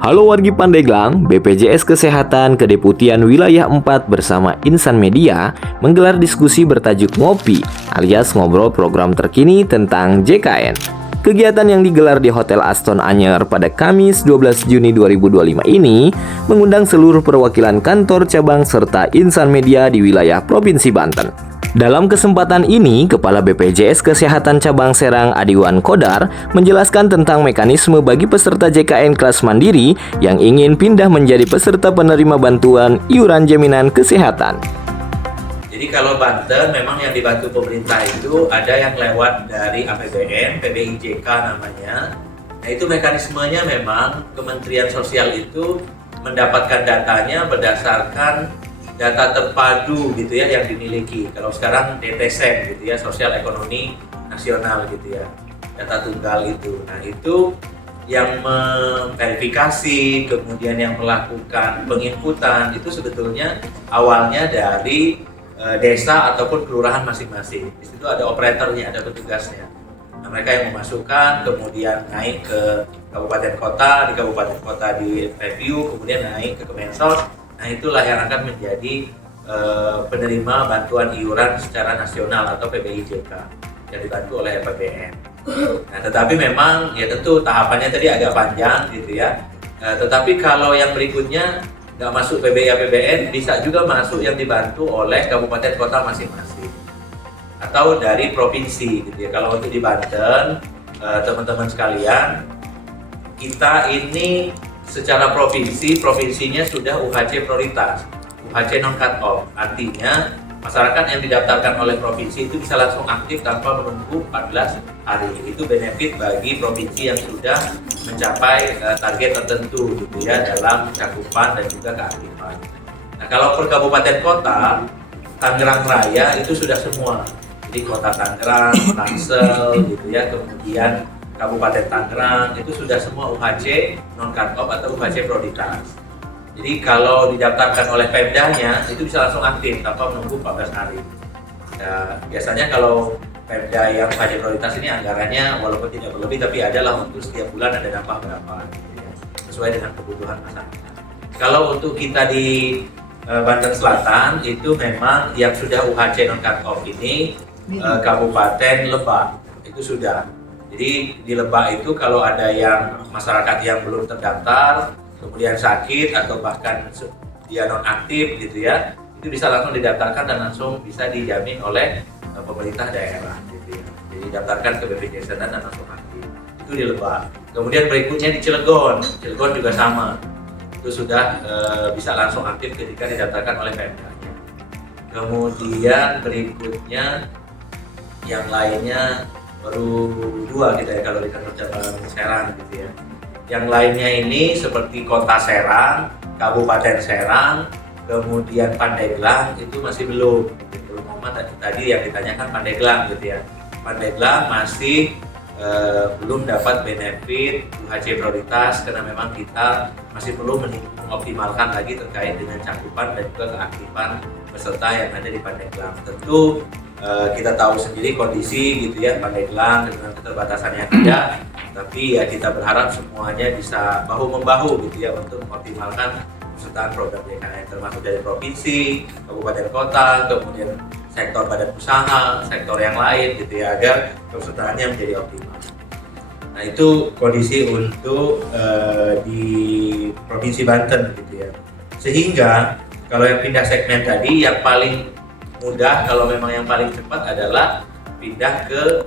Halo wargi Pandeglang, BPJS Kesehatan Kedeputian Wilayah 4 bersama Insan Media menggelar diskusi bertajuk Ngopi alias ngobrol program terkini tentang JKN. Kegiatan yang digelar di Hotel Aston Anyer pada Kamis 12 Juni 2025 ini mengundang seluruh perwakilan kantor cabang serta insan media di wilayah Provinsi Banten. Dalam kesempatan ini, Kepala BPJS Kesehatan Cabang Serang Adiwan Kodar menjelaskan tentang mekanisme bagi peserta JKN kelas mandiri yang ingin pindah menjadi peserta penerima bantuan iuran jaminan kesehatan. Jadi kalau Banten memang yang dibantu pemerintah itu ada yang lewat dari APBN, PBIJK namanya. Nah itu mekanismenya memang Kementerian Sosial itu mendapatkan datanya berdasarkan data terpadu gitu ya yang dimiliki. Kalau sekarang DTSEN gitu ya, Sosial Ekonomi Nasional gitu ya, data tunggal itu. Nah itu yang memverifikasi, kemudian yang melakukan penginputan itu sebetulnya awalnya dari desa ataupun kelurahan masing-masing. Di situ ada operatornya, ada petugasnya. Nah, mereka yang memasukkan, kemudian naik ke kabupaten kota, di kabupaten kota di review, kemudian naik ke Kemensos. Nah itulah yang akan menjadi penerima bantuan iuran secara nasional atau PBIJK yang dibantu oleh APBN. Nah tetapi memang ya tentu tahapannya tadi agak panjang gitu ya. Tetapi kalau yang berikutnya nggak masuk PBI APBN bisa juga masuk yang dibantu oleh kabupaten kota masing-masing atau dari provinsi gitu ya. Kalau untuk di Banten teman-teman sekalian, kita ini secara provinsinya sudah UHC prioritas, UHC non cut off. Artinya masyarakat yang didaftarkan oleh provinsi itu bisa langsung aktif tanpa menunggu 14 hari. Itu benefit bagi provinsi yang sudah mencapai target tertentu gitu ya dalam cakupan dan juga keaktifan. Nah kalau per kabupaten kota, Tangerang Raya itu sudah semua. Jadi kota Tangerang, Tangsel gitu ya, kemudian Kabupaten Tangerang itu sudah semua UHC non cut off atau UHC prioritas. Jadi kalau didaftarkan oleh Pemdanya itu bisa langsung aktif tanpa menunggu 14 hari. Nah, biasanya kalau Pemda yang UHC prioritas ini anggarannya walaupun tidak berlebih tapi adalah untuk setiap bulan ada nambah berapa gitu ya, sesuai dengan kebutuhan masyarakat. Kalau untuk kita di Banten Selatan itu memang yang sudah UHC non cut off ini Kabupaten Lebak itu sudah. Jadi di Lebak itu kalau ada yang masyarakat yang belum terdaftar, kemudian sakit atau bahkan dia non aktif gitu ya, itu bisa langsung didaftarkan dan langsung bisa dijamin oleh pemerintah daerah gitu ya. Jadi daftarkan ke BPJS dan langsung aktif. Itu di Lebak. Kemudian berikutnya di Cilegon juga sama. Itu sudah bisa langsung aktif ketika didaftarkan oleh Pemda. Kemudian berikutnya yang lainnya baru 2 kita ya kalau di kantor cabang Serang gitu ya. Yang lainnya ini seperti Kota Serang, Kabupaten Serang, kemudian Pandeglang itu masih belum. Terutama tadi yang ditanyakan Pandeglang gitu ya. Pandeglang masih belum dapat benefit UHC prioritas karena memang kita masih perlu mengoptimalkan lagi terkait dengan cakupan dan juga keaktifan peserta yang ada di Pandeglang. Tentu kita tahu sendiri kondisi gitu ya Pandeglang dengan keterbatasan yang ada, tapi ya kita berharap semuanya bisa bahu-membahu gitu ya untuk mengoptimalkan pesertaan program JKN termasuk dari provinsi, kabupaten kota, kemudian sektor badan usaha, sektor yang lain gitu ya agar pesertaannya menjadi optimal. Nah itu kondisi untuk di Provinsi Banten gitu ya. Sehingga kalau yang pindah segmen tadi yang paling mudah, kalau memang yang paling cepat adalah pindah ke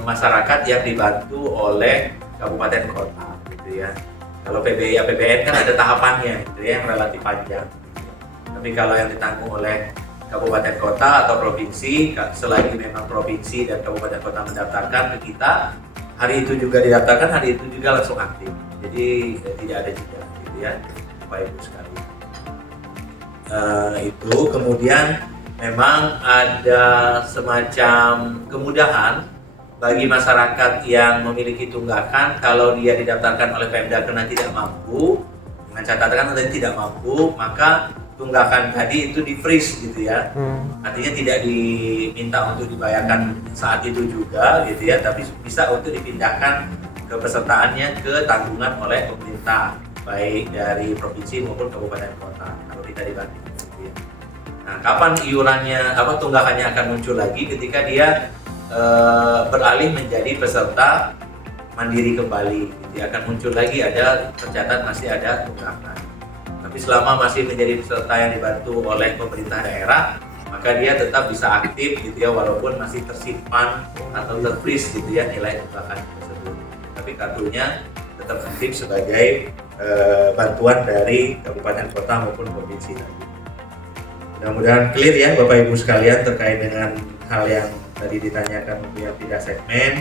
masyarakat yang dibantu oleh kabupaten kota gitu ya. Kalau PBI APBN kan ada tahapannya gitu ya yang relatif panjang. Tapi kalau yang ditanggung oleh kabupaten kota atau provinsi, selagi memang provinsi dan kabupaten kota mendaftarkan ke kita, hari itu juga didaftarkan, hari itu juga langsung aktif. Jadi tidak ada jeda gitu ya, Bapak Ibu sekalian. Itu kemudian memang ada semacam kemudahan bagi masyarakat yang memiliki tunggakan kalau dia didaftarkan oleh Pemda karena tidak mampu, dengan catatan kalau tidak mampu, maka tunggakan tadi itu di freeze gitu ya. Artinya tidak diminta untuk dibayarkan saat itu juga gitu ya, tapi bisa untuk dipindahkan kepesertaannya ke tanggungan oleh pemerintah. baik dari provinsi maupun kabupaten kota kalau kita dibandingkan. Nah, kapan iurannya tunggakannya akan muncul lagi ketika dia beralih menjadi peserta mandiri kembali. Jadi akan muncul lagi ada tercatat masih ada tunggakan. Tapi selama masih menjadi peserta yang dibantu oleh pemerintah daerah, maka dia tetap bisa aktif gitu ya, walaupun masih tersimpan atau terfreeze gitu ya nilai tunggakan tersebut. Tapi kartunya tetap aktif sebagai bantuan dari kabupaten kota maupun provinsi tadi. Mudah-mudahan clear ya Bapak Ibu sekalian terkait dengan hal yang tadi ditanyakan untuk yang tidak segmen.